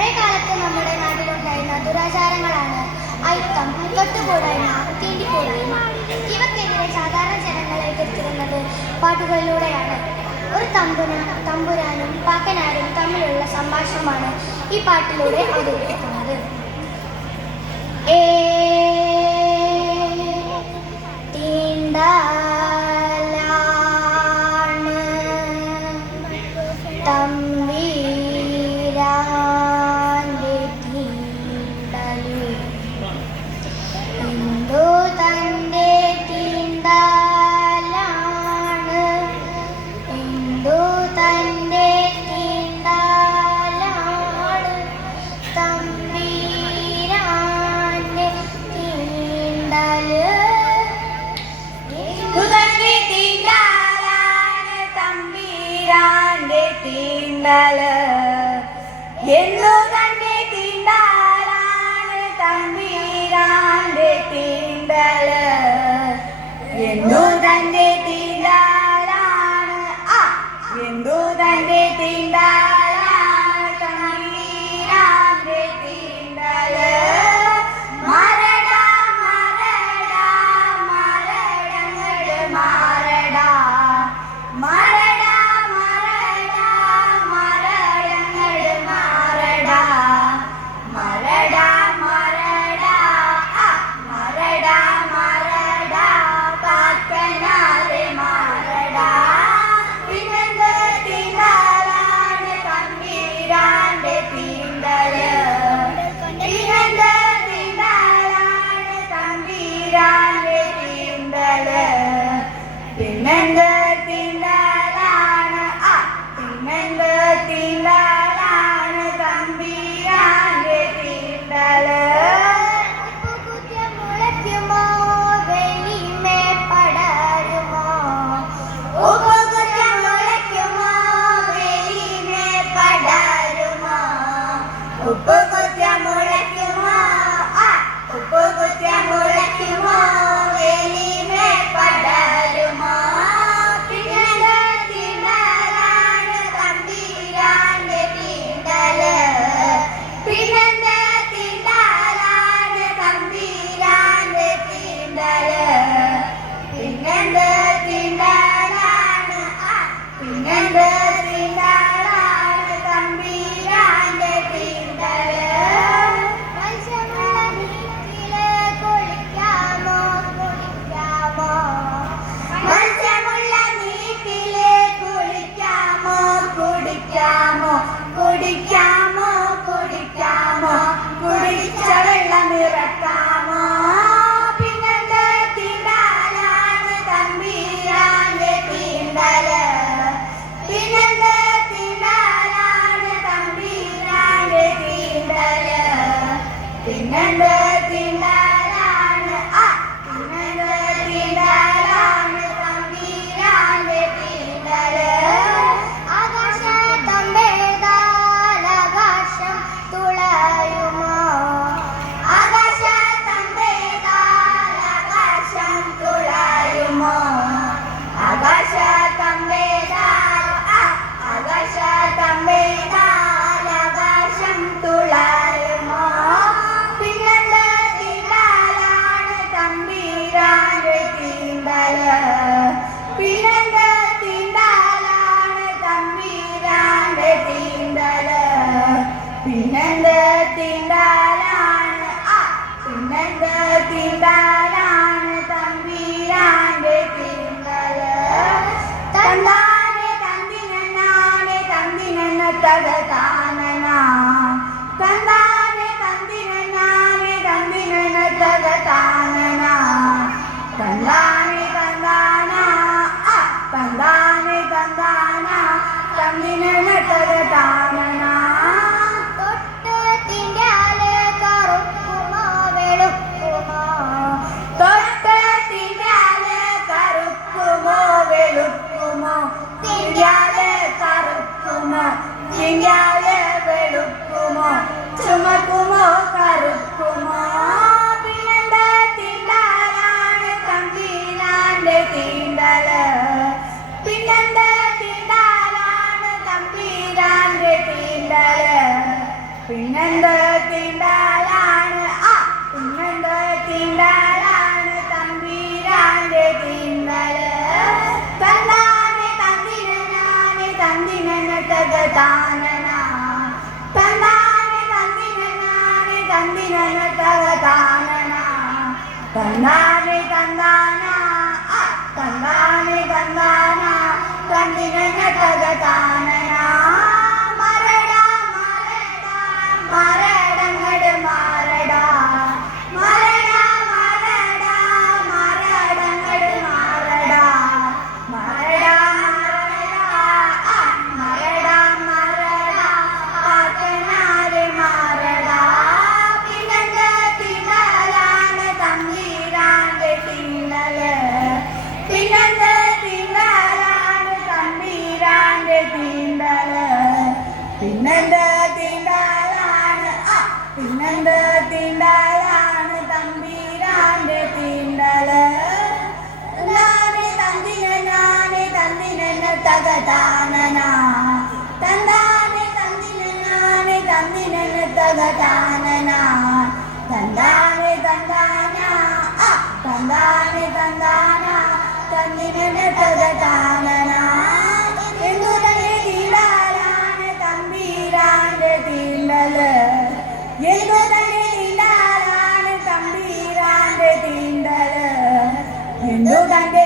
പഴയ കാലത്ത് നമ്മുടെ നാട്ടിലുണ്ടായിരുന്ന ദുരാചാരങ്ങളാണ് അയിത്തം, തൊട്ടുകൂടായ്മ, തീണ്ടിക്കൂടായ്മ. ഇവക്കെതിരെ സാധാരണ ജനങ്ങൾ എതിർത്തിരുന്നത് പാട്ടുകളിലൂടെയാണ്. ഒരു തമ്പുരാനും പാക്കനാരും തമ്മിലുള്ള സംഭാഷണമാണ് ഈ പാട്ടിലൂടെ അവതരിപ്പിക്കുന്നത്. എന്നു തന്നെ തീണ്ടാലാണ് തമ്പീരാന്റെ തീണ്ടല്, എന്നു തന്നെ തീണ്ടാലാണ് എന്നു തന്നെ തീണ്ടാലാണ് തമ്പീരാന്റെ തീണ്ടല്. മരടാ മരടാ മരടങ്ങട് മാരടാ, മരടാ മരടാ മരടങ്ങട് മാരടാ, മരടാ മരടാ മരടാ മരടാ പാക്കനാരെ മാരടാ. പിന്നെന്ത് തീണ്ടാലാണ് തമ്പീരാന്റെ തീണ്ടല്, പിന്നെന്ത് തീണ്ടാലാണ് തമ്പീരാന്റെ തീണ്ടല്, പിന്നെന്ത് തീണ്ടാലാണ് പിന്നെന്ത് തീണ്ടാലാണ് തമ്പീരാന്റെ തീണ്ടല്. മുളയ്ക്കുമോ വെളിമേ പടരുമോ, ഉപ്പുകുറ്റം മുളയ്ക്കുമോ വെളിമേ പടരുമോ, ഉപ്പുകുറ്റം മുളയ്ക്കുമോ ഉപ്പുകുറ്റം മുളയ്ക്കുമോ വെളിമേ പടരുമോ. പിന്നെന്ത് തീണ്ടാലാണ് തമ്പീരാന്റെ തീണ്ടല്, പിന്നെന്ത് തീണ്ടാലാണ് തമ്പീരാന്റെ തീണ്ടല്, പിന്നെന്ത് തീണ്ടാലാണ് പിന്നെന്ത് തീണ്ടാലാണ് തമ്പീരാന്റെ തീണ്ടല്. മത്സ്യമുള്ള നീറ്റില് കുളിക്കാമോ കുളിക്കാമോ, മത്സ്യമുള്ള നീറ്റില് കുളിക്കാമോ കുടിക്കാമോ, കുടിക്കാമോ കുടിക്കാമോ, കുടിച്ച വെള്ളം ഇറക്കാമോ. പിന്നെന്ത് തീണ്ടാലാണ് തമ്പീരാന്റെ തീണ്ടല്, പിന്നെന്ത് തീണ്ടാലാണ് തമ്പീരാന്റെ തീണ്ടല്, പിന്നെന്ത് തീണ്ടാലാണ് പിന്നെന്ത് തീണ്ടാലാണ് തമ്പീരാന്റെ തീണ്ടല്. ആകാശത്തമ്പേതാൽ ആകാശം തുളയുമോ, ആകാശത്തമ്പേതാൽ ആകാശം തുളയുമോ, ആകാശത്തമ്പേതാൽ ആകാശത്തമ്പേതാൽ ആകാശം തുളയുമോ. പിന്നെന്ത് തീണ്ടാലാണ് തമ്പീരാന്റെ തീണ്ടല്, പിന്നെന്ത് തീണ്ടാലാണ് തമ്പീരാന്റെ തീണ്ടല്, പിന്നെന്ത് തീണ്ടാലാണ് പിന്നെന്ത് തീണ്ടാലാണ് തമ്പീരാന്റെ തീണ്ടല്. തന്താനെ തന്തിനാനെ തന്തിനെന്ന തകതാനന, തന്താനെ തന്തിനാനെ തന്തിനെന്ന തകതാനന, തന്താനെ തന്താന തന്താനെ തന്താന തന്തിനെന്ന തകതാനന. തൊട്ട് തിണ്ടാല് കറുക്കുമോ വെളുക്കുമോ, തൊട്ട് തിന്നാല് കറുക്കുമോ വെളുക്കുമോ, തിന്നാല് കറുക്കുമോ, തിന്നാല് പിന്നെന്ത് തീണ്ടാലാണ് ആ പിന്നെന്ത് തീണ്ടാലാണ് തമ്പീരാന്റെ തീണ്ടല് തന്നാനെ തന്തിനാനെ തന്തിനക താനന തന്നാനെ തന്തിനാനെ തന്തിനക താനന തന്നാനെ തന്നാന ആ തന്നാനെ തന്നാന തന്തിനക താനന മരടാ മരടാ മരടങ്ങട് മരടാ മരടാ മരടാ മരടങ്ങട് മരടാ മരടാ മരടാ ആ മരടാ മരടാ പാത്തനാരെ മരടാ പിന്നെന്ത് തിണ്ടലാണ് തമ്പീരാന്റെ തിണ്ടല് പിന്നെന്ത് തിണ്ടലാണ് തമ്പീരാന്റെ തിണ്ടല് പിന്നെന്ത് തിണ്ടലാണ് ആ പിന്നെന്ത് തിണ്ടലാണ് തമ്പീരാന്റെ തിണ്ടല് നാനെ തന്തിന തകതാനന തന്താനെ തന്തിന തകതാനന തന്താനെ തന്താന ആ തന്താനെ തന്താന തന്തിന തകതാനന എന്തു തന്നെ തിണ്ടലാണ് തമ്പീരാന്റെ തിണ്ടല് എന്തു തന്നെ തിണ്ടലാണ് തമ്പീരാന്റെ തിണ്ടല് എന്തു തന്റെ